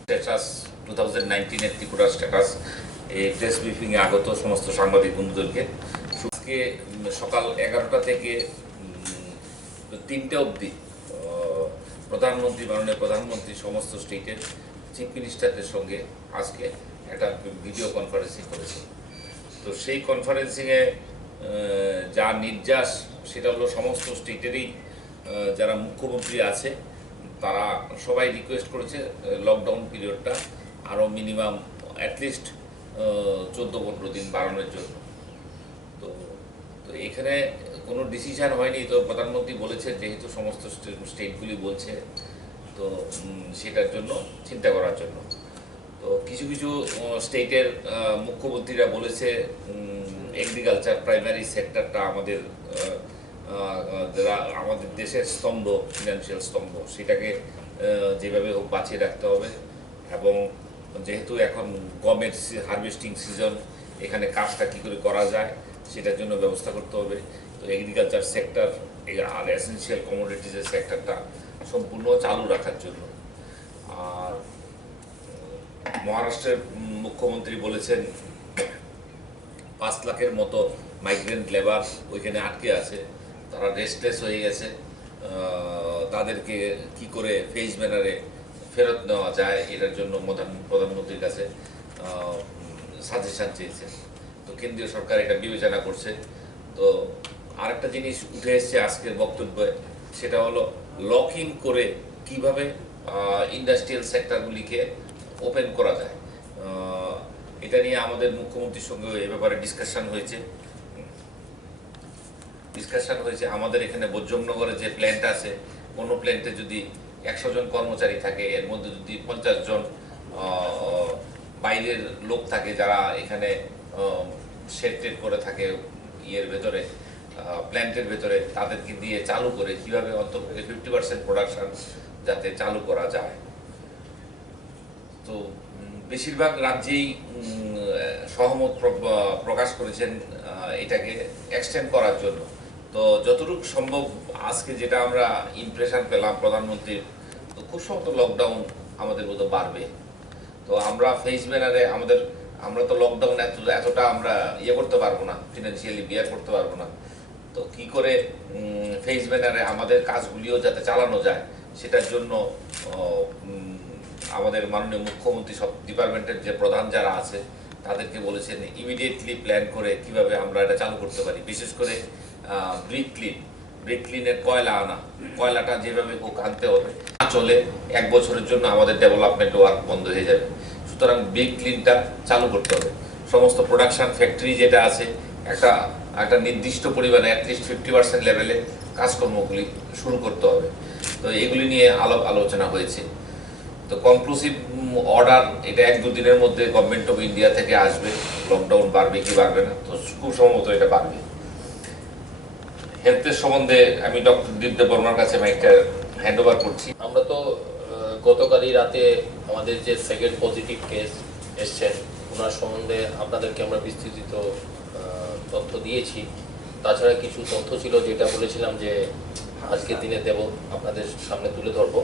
Status 2019 Tripura status এই press ব্রিফিংয়ে আগত সমস্ত সাংবাদিক বন্ধুদেরকে আজকে সকাল 11টা থেকে 3টে অবধি প্রধানমন্ত্রী মাননীয় প্রধানমন্ত্রী সমস্ত স্টেটের চিফ মিনিস্টারদের সঙ্গে আজকে একটা ভিডিও কনফারেন্সিং করেছে। তো সেই কনফারেন্সিংয়ে যা নির্যাস সেটা হলো সমস্ত স্টেটেরই যারা মুখ্যমন্ত্রী আছে তারা সবাই রিকোয়েস্ট করেছে লকডাউন পিরিয়ডটা আরও মিনিমাম অ্যাটলিস্ট 14-15 দিন বাড়ানোর জন্য। তো তো এখানে কোনো ডিসিশান হয়নি। তো প্রধানমন্ত্রী বলেছেন যেহেতু সমস্ত স্টেটগুলি বলছে তো সেটার জন্য চিন্তা করার জন্য। তো কিছু কিছু স্টেটের মুখ্যমন্ত্রীরা বলেছে এগ্রিকালচার প্রাইমারি সেক্টরটা আমাদের যারা আমাদের দেশের স্তম্ভ, ফিনান্সিয়াল স্তম্ভ, সেটাকে যেভাবে হোক বাঁচিয়ে রাখতে হবে এবং যেহেতু এখন গমের হারভেস্টিং সিজন, এখানে কাজটা কী করে করা যায় সেটার জন্য ব্যবস্থা করতে হবে। তো এগ্রিকালচার সেক্টর আর এসেনশিয়াল কমোডিটিসের সেক্টরটা সম্পূর্ণ চালু রাখার জন্য। আর মহারাষ্ট্রের মুখ্যমন্ত্রী বলেছেন 5 লাখের মতো মাইগ্রেন্ট লেবার ওইখানে আটকে আছে, তারা রেস্টলেস হয়ে গেছে, তাদেরকে কি করে ফেজ ম্যানারে ফেরত নেওয়া যায় এটার জন্য প্রধানমন্ত্রীর কাছে সাজেশন চেয়েছে। তো কেন্দ্রীয় সরকার এটা বিবেচনা করছে। তো আরেকটা জিনিস উঠে এসছে আজকের বক্তব্যে, সেটা হলো লক ইন করে কিভাবে ইন্ডাস্ট্রিয়াল সেক্টরগুলিকে ওপেন করা যায়। এটা নিয়ে আমাদের মুখ্যমন্ত্রীর সঙ্গে এ ব্যাপারে ডিসকাশন হয়েছে। আমাদের এখানে বৈজমনগরে যে প্ল্যান্ট আছে, কোনো প্ল্যান্টে যদি 100 জন কর্মচারী থাকে, এর মধ্যে যদি 50 জন বাইরের লোক থাকে যারা এখানে শেড টেড করে থাকে ইয়ের ভেতরে, প্ল্যান্টের ভেতরে, তাদেরকে দিয়ে চালু করে কীভাবে অন্ততপক্ষে 50% প্রোডাকশন যাতে চালু করা যায়। তো বেশিরভাগ রাজ্যেই সহমত প্রকাশ করেছেন এটাকে এক্সটেন্ড করার জন্য। তো যতটুকু সম্ভব আজকে যেটা আমরা ইমপ্রেশন পেলাম প্রধানমন্ত্রীর, তো খুব সম্ভবত লকডাউন আমাদের মতো বাড়বে। তো আমরা ফেজ ম্যানারে আমরা তো লকডাউন এতটা আমরা করতে পারবো না, ফিনান্সিয়ালি বিয়ার করতে পারবো না। তো কি করে ফেজ ম্যানারে আমাদের কাজগুলিও যাতে চালানো যায় সেটার জন্য আমাদের মাননীয় মুখ্যমন্ত্রী সব ডিপার্টমেন্টের যে প্রধান যারা আছে তাদেরকে বলেছেন ইমিডিয়েটলি প্ল্যান করে কিভাবে আমরা এটা চালু করতে পারি। বিশেষ করে ব্রিক ক্লিনের কয়লাটা যেভাবে হোক আনতে হবে, না চলে 1 বছরের জন্য আমাদের ডেভেলপমেন্ট ওয়ার্ক বন্ধ হয়ে যাবে। সুতরাং ব্রিক ক্লিনটা চালু করতে হবে। সমস্ত প্রোডাকশন ফ্যাক্টরি যেটা আছে একটা নির্দিষ্ট পরিমাণে অ্যাটলিস্ট 50% লেভেলে কাজকর্মগুলি শুরু করতে হবে। তো এগুলি নিয়ে আলোচনা হয়েছে। তো কনক্লুসিভ অর্ডার এটা 1-2 দিনের মধ্যে গভর্নমেন্ট অফ ইন্ডিয়া থেকে আসবে। লকডাউন বাড়বে কি বাড়বে না, তো খুব সম্ভবত এটা বাড়বে। হেলথের সম্বন্ধে আমি ডক্টর দীপদেব বর্মার কাছে মাইকটা হ্যান্ড ওভার করছি। আমরা তো গতকালই রাতে আমাদের যে সেকেন্ড পজিটিভ কেস এসছেন ওনার সম্বন্ধে আপনাদেরকে আমরা বিস্তৃত তথ্য দিয়েছি। তাছাড়া কিছু তথ্য ছিল যেটা বলেছিলাম যে আজকের দিনে দেব, আপনাদের সামনে তুলে ধরবো।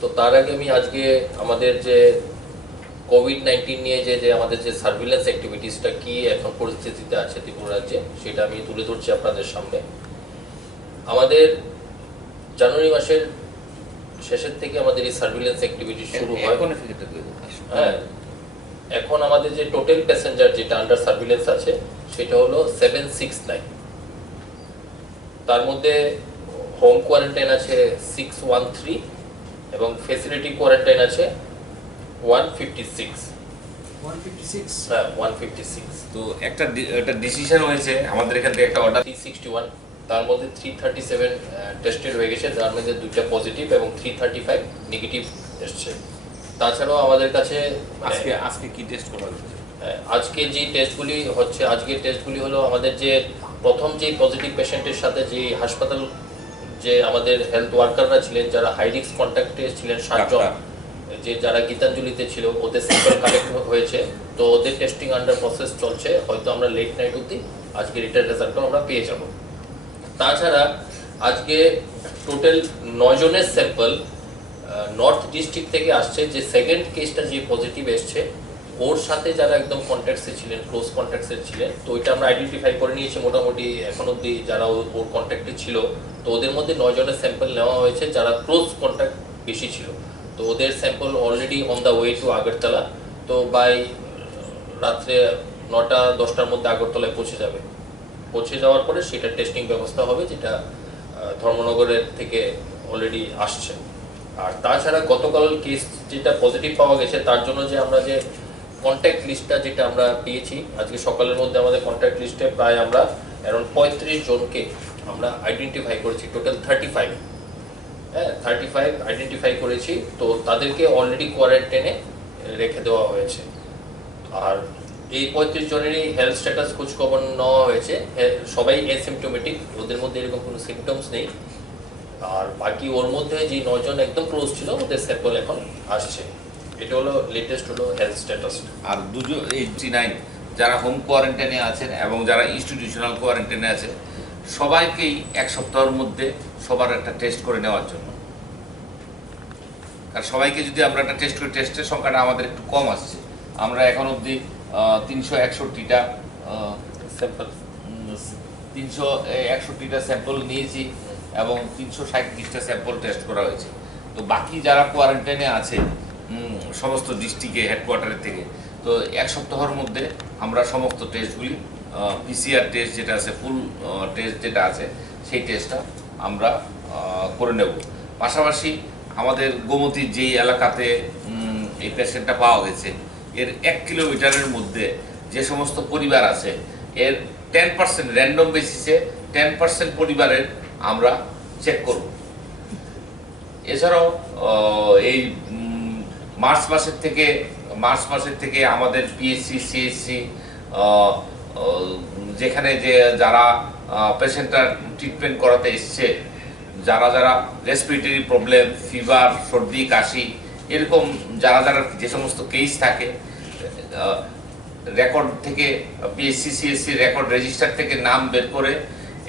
তো তার আগে আমি আজকে আমাদের যে কোভিড-19 নিয়ে যে আমাদের যে সার্ভিলেন্স অ্যাক্টিভিটিসটা কি এখন পরিস্থিতিতে আছে ত্রিপুরা রাজ্যে, সেটা আমি তুলে ধরছি আপনাদের সামনে। আমাদের জানুয়ারি মাসের শেষের থেকে আমাদের এই সার্ভিলেন্স অ্যাক্টিভিটি শুরু হয়। হ্যাঁ, এখন আমাদের যে টোটাল প্যাসেঞ্জার যেটা আন্ডার সার্ভিলেন্স আছে সেটা হলো 769। তার মধ্যে হোম কোয়ারেন্টাইন আছে 613 এবং ফেসিলিটি কোয়ারেন্টাইন আছে 156। হ্যাঁ, 156। তো একটা ডিসিশন হয়েছে আমাদের এখান থেকে একটা অর্ডার 361, তার মধ্যে 337 টেস্টেড হয়ে গেছে, যার মধ্যে 2টা পজিটিভ এবং 335 নেগেটিভ এসছে। তাছাড়াও আমাদের কাছে আজকে কি টেস্ট করা হয়েছে? আজকে যে টেস্টগুলি হচ্ছে, আজকের টেস্টগুলি হলো আমাদের যে প্রথম যে পজিটিভ পেশেন্টের সাথে যে হাসপাতাল যে আমাদের হেলথ ওয়ার্কাররা ছিলেন যারা হাই রিস্ক কন্ট্যাক্টে ছিলেন 7 জন, যে যারা গীতাঞ্জলিতে ছিল ওদের স্যাম্পল কালেক্ট হয়েছে, তো ওদের টেস্টিং আন্ডার প্রসেস চলছে, হয়তো আমরা লেট নাইট অবধি আজকে রিটার্ন রেজাল্টও আমরা পেয়ে যাব। তাছাড়া আজকে টোটাল 9 জনের স্যাম্পল নর্থ ডিস্ট্রিক্ট থেকে আসছে। যে সেকেন্ড কেসটা যে পজিটিভ এসছে ওর সাথে যারা একদম কন্ট্যাক্টসে ছিলেন, ক্লোজ কন্ট্যাক্টসে ছিলেন, তো ওইটা আমরা আইডেন্টিফাই করে নিয়েছি মোটামুটি এখন অবধি যারা ওর কন্ট্যাক্টে ছিল। তো ওদের মধ্যে 9 জনের স্যাম্পল নেওয়া হয়েছে যারা ক্লোজ কন্ট্যাক্ট বেশি ছিল। তো ওদের sample already on the way to Agartala. তো বাই রাত্রে 9টা-10টার মধ্যে আগরতলায় পৌঁছে যাবে। পৌঁছে যাওয়ার পরে সেটা টেস্টিং ব্যবস্থা হবে, যেটা ধর্মনগরের থেকে অলরেডি আসছে। আর তাছাড়া গতকাল কেস যেটা পজিটিভ পাওয়া গেছে তার জন্য যে আমরা যে কন্ট্যাক্ট লিস্টটা যেটা আমরা পেয়েছি আজকে সকালের মধ্যে, আমাদের কন্ট্যাক্ট লিস্টে প্রায় আমরা অ্যারাউন্ড 35 জনকে আমরা আইডেন্টিফাই করেছি, টোটাল 35। হ্যাঁ, 35 আইডেন্টিফাই করেছি। তো তাদেরকে অলরেডি কোয়ারেন্টাইনে রেখে দেওয়া হয়েছে। আর এই 35 জনেরই হেলথ স্ট্যাটাস খোঁজখবর নেওয়া হয়েছে, সবাই অ্যাসিম্পটোমেটিক, ওদের মধ্যে এরকম কোনো সিমটমস নেই। আর বাকি ওর মধ্যে যে 9 জন একদম ক্লোজ ছিল ওদের স্যাম্পল এখন আসছে। এটা হলো লেটেস্ট হলো হেলথ স্ট্যাটাস। আর 289 যারা হোম কোয়ারেন্টাইনে আছেন এবং যারা ইনস্টিটিউশনাল কোয়ারেন্টাইনে আছেন সবাইকেই 1 সপ্তাহের মধ্যে সবার একটা টেস্ট করে নেওয়ার জন্য। আর সবাইকে যদি আমরা একটা টেস্ট করি, টেস্টের সংখ্যাটা আমাদের একটু কম আসছে। আমরা এখন অবধি 361টা স্যাম্পল 361টা স্যাম্পল নিয়েছি এবং 337টা স্যাম্পল টেস্ট করা হয়েছে। তো বাকি যারা কোয়ারেন্টাইনে আছে সমস্ত ডিস্ট্রিক্টে হেডকোয়ার্টারের থেকে, তো 1 সপ্তাহের মধ্যে আমরা সমস্ত টেস্টগুলি পিসিআর টেস্ট যেটা আছে, ফুল টেস্ট যেটা আছে সেই টেস্টটা আমরা করে নেব। পাশাপাশি আমাদের গোমতীর যেই এলাকাতে এই পেশেন্টটা পাওয়া গেছে এর 1 কিলোমিটারের মধ্যে যে সমস্ত পরিবার আছে এর 10% র্যান্ডম বেসিসে 10% পরিবারের আমরা চেক করব। এছাড়াও এই মার্চ মাসের থেকে আমাদের পিএসসি সিএসসি যেখানে যে যারা পেশেন্টটা ট্রিটমেন্ট করাতে এসছে, যারা রেসপিরেটরি প্রবলেম, ফিভার, সর্দি, কাশি, এরকম যারা যে সমস্ত কেস থাকে রেকর্ড থেকে পিএসসি সিএসসি রেকর্ড রেজিস্টার থেকে নাম বের করে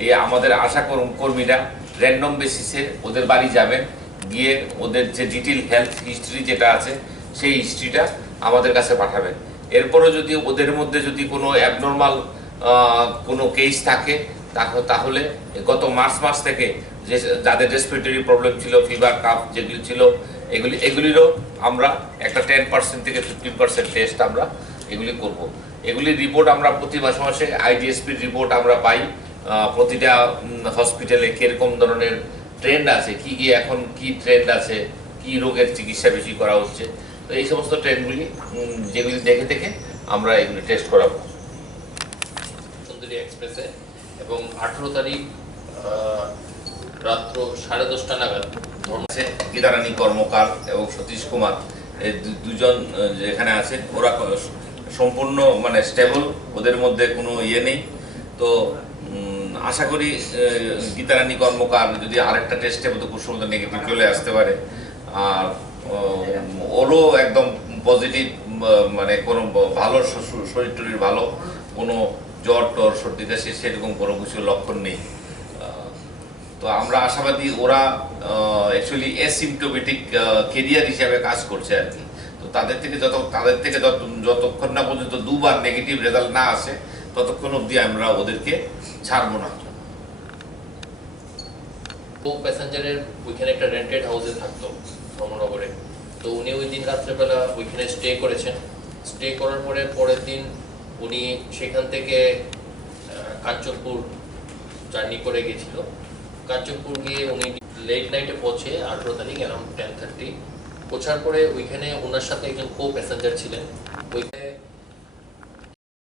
এই আমাদের আশা কর্মীরা র্যান্ডম বেসিসে ওদের বাড়ি যাবেন, গিয়ে ওদের যে ডিটেল হেলথ হিস্ট্রি যেটা আছে সেই হিস্ট্রিটা আমাদের কাছে পাঠাবেন। এরপরও যদি ওদের মধ্যে যদি কোনো অ্যাবনর্মাল কোনো কেস থাকে তাহলে গত মার্চ মাস থেকে যে যাদের রেসপিরেটরি প্রবলেম ছিল, ফিভার, কাফ যেগুলি ছিল এগুলিরও আমরা একটা 10% থেকে 15% টেস্ট আমরা এগুলি করব। এগুলির রিপোর্ট আমরা প্রতি মাসে আইডিএসপির রিপোর্ট আমরা পাই। প্রতিটা হসপিটালে কীরকম ধরনের ট্রেন্ড আছে, কি এখন কি ট্রেন্ড আছে, কি রোগের চিকিৎসা বেশি করা হচ্ছে, তো এই সমস্ত ট্রেন্ডগুলি যেগুলি দেখে আমরা এগুলি টেস্ট করাবো সুন্দরী এক্সপ্রেসে। এবং 18 তারিখ রাত্র 10:30 নাগাদ গীতারানী কর্মকার এবং সতীশ কুমার এই দুজন যেখানে আছে ওরা সম্পূর্ণ মানে স্টেবল, ওদের মধ্যে কোনো ইয়ে নেই। তো আশা করি গীতারানী কর্মকার যদি আরেকটা টেস্টে মতো খুব সুন্দর নেগেটিভ চলে আসতে পারে, আর ওরও একদম পজিটিভ, মানে কোনো ভালো শরীর টরীর ভালো, কোনো জ্বর টর সর্দি কাশি সেরকম কোনো কিছু লক্ষণ নেই। তো আমরা আশাবাদী ওরা অ্যাকচুয়ালি অ্যাসিম্পটোমেটিক কেরিয়ার হিসাবে কাজ করছে আর কি। তো তাদের থেকে যতক্ষণ না পর্যন্ত 2 বার নেগেটিভ রেজাল্ট না আসে ততক্ষণ অবধি আমরা ওদেরকে ছাড়বো না। তো প্যাসেঞ্জারের ওইখানে একটা রেন্টেড হাউসে থাকতো ধর্মনগরে। তো উনি ওই দিন রাত্রেবেলা ওইখানে স্টে করেছেন। স্টে করার পরের দিন উনি সেখান থেকে কাঞ্চনপুর জার্নি করে গেছিল। কাঞ্চনপুর গিয়ে উনি লেট নাইটে পৌঁছে 18 তারিখ অ্যারাউন্ড 10:30 পৌঁছার পরে ওইখানে ওনার সাথে একজন কো প্যাসেঞ্জার ছিলেন। ওইখানে